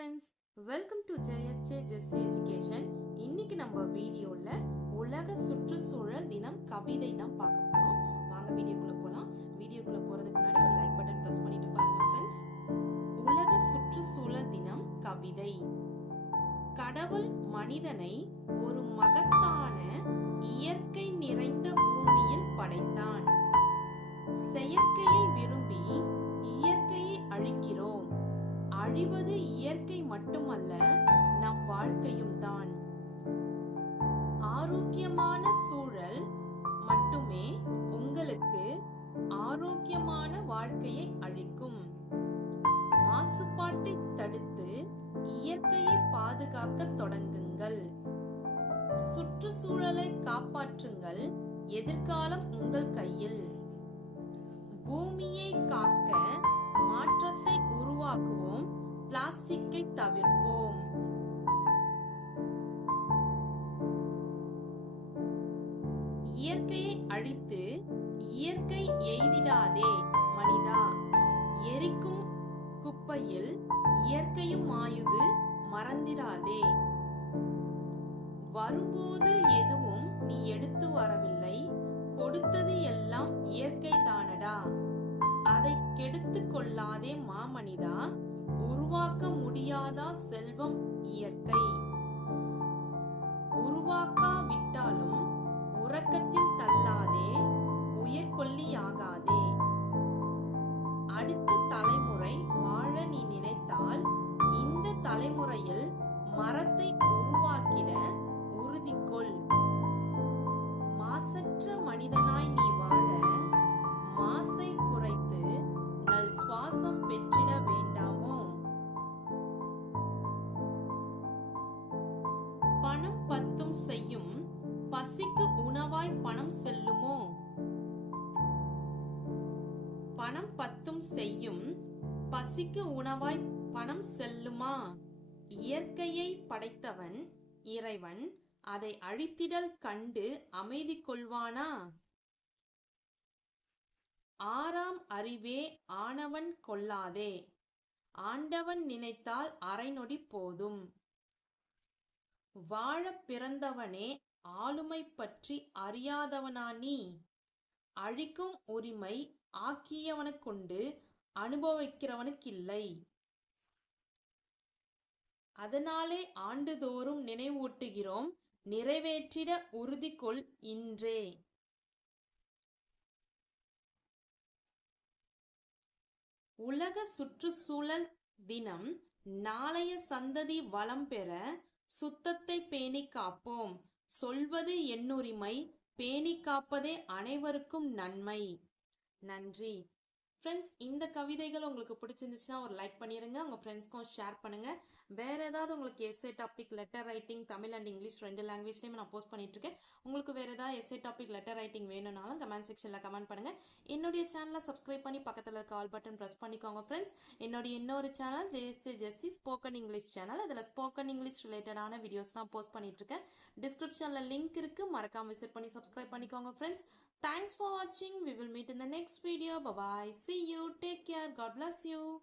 Friends welcome to ஜெயஸ்ஜே ஜெஸ் education இன்னைக்கு நம்ம வீடியோவில் உலக சுற்றுச்சூழல் தினம் கவிதை தான் பார்க்க போகிறோம் வாங்க வீடியோக்குள்ளே போகலாம் வீடியோக்குள்ளே போறதுக்கு முன்னாடி ஒரு லைக் பட்டன் ப்ரெஸ் பண்ணிட்டு பாருங்க ஃப்ரெண்ட்ஸ் உலக சுற்றுச்சூழல் தினம் கவிதை. கடவுள் மனிதனை ஒரு மகத்தான இயற்கை நிறைந்த பூமியில் படைத்தான். செயற்கையை அல்ல நம் வாழ்க்கையும் தான். ஆரோக்கியமான சூழல் மட்டுமே உங்களுக்கு ஆரோக்கியமான வாழ்க்கையை அளிக்கும். மாசுபாட்டை தடுத்து இயற்கையை பாதுகாக்க தொடங்குங்கள். சுற்றுச்சூழலை காப்பாற்றுங்கள் எதிர்காலம் உங்கள் கையில். பூமியை காக்க மாற்றத்தை உருவாக்குவோம். பிளாஸ்டிக்கை தவிர்ப்போம். இயற்கையை அழித்து இயற்கை எய்திடாதே மனிதா. எரிக்கும் குப்பையில் இயற்கையும் மாயுது மறந்திடாதே. வரும்போது எதுவும் நீ எடுத்து வரவில்லை. கொடுத்தது எல்லாம் இயற்கை தானடா அதை கெடுத்து கொள்ளாதே மாமனிதா. முடியாதா செல்வம் இயற்கை? உருவாக்காவிட்டாலும் உறக்கத்தில் தள்ளாதே உயிர்கொல்லியாகாதே. அடுத்த தலைமுறை வாழ நீ நினைத்தால் இந்த தலைமுறையில் மரத்தை உருவாக்கிட உறுதிக்கொள் மாசற்ற மனிதனாய் நீ வாழ மாசை குறைத்து நல் சுவாசம் பெற்றிட வேண்டாம் பசிக்கு உணவாய் பணம் செல்லுமோ? பணம் பத்தும் செய்யும் பசிக்கு உணவாய் பணம் செல்லுமா? இயற்கையை படைத்தவன் இறைவன் அதை அழித்திடல் கண்டு அமைதி கொள்வானா? ஆறாம் அறிவே ஆனவன் கொள்ளாதே ஆண்டவன் நினைத்தால் அரைநொடி போதும். வாழ பிறந்தவனே ஆளுமை பற்றி அறியாதவனா நீ? அழிக்கும் உரிமை ஆக்கியவனுக்குண்டு அனுபவிக்கிறவனுக்கில்லை. அதனாலே ஆண்டுதோறும் நினைவூட்டுகிறோம் நிறைவேற்றிட உறுதி கொள் இன்றே. உலக சுற்றுச்சூழல் தினம் நாளைய சந்ததி வளம் பெற சுத்தத்தை பேணி காப்போம். சொல்வது என்னுரிமை பேணி காப்பதே அனைவருக்கும் நன்மை. நன்றி. ஃப்ரெண்ட்ஸ் இந்த கவிதைகள் உங்களுக்கு பிடிச்சிருந்துச்சுன்னா ஒரு லைக் பண்ணிடுங்க உங்கள் ஃப்ரெண்ட்ஸ்க்கும் ஷேர் பண்ணுங்கள் வேறு ஏதாவது உங்களுக்கு SA topic letter writing Tamil and English ரெண்டு லாங்குவேஜ்லேயுமே நான் போஸ்ட் பண்ணிட்டுருக்கேன். உங்களுக்கு வேறு ஏதாவது எஸ்ஏ டாபிக் லெட்டர் ரைட்டிங் வேணும்னாலும் கமெண்ட் செக்ஷனில் கமெண்ட் பண்ணுங்கள் என்னுடைய சேனலை சப்ஸ்கிரைப் பண்ணி பக்கத்தில் இருக்க ஆல் பட்டன் ப்ரெஸ் பண்ணிக்கோங்க ஃப்ரெண்ட்ஸ் என்னுடைய இன்னொரு channel JSJ Jessie spoken English channel அதில் ஸ்போக்கன் இங்கிலீஷ் ரிலேட்டடான வீடியோஸ்லாம் போஸ்ட் பண்ணிட்டுருக்கேன். டிஸ்கிரிப்ஷனில் லிங்க் இருக்குது மறக்காமல் விசிட் பண்ணி சப்ஸ்கிரைப் பண்ணிக்கோங்க ஃப்ரெண்ட்ஸ் தேங்க்ஸ் ஃபார் வாட்சிங் we will meet in the next video bye bye See you. Take care. God bless you.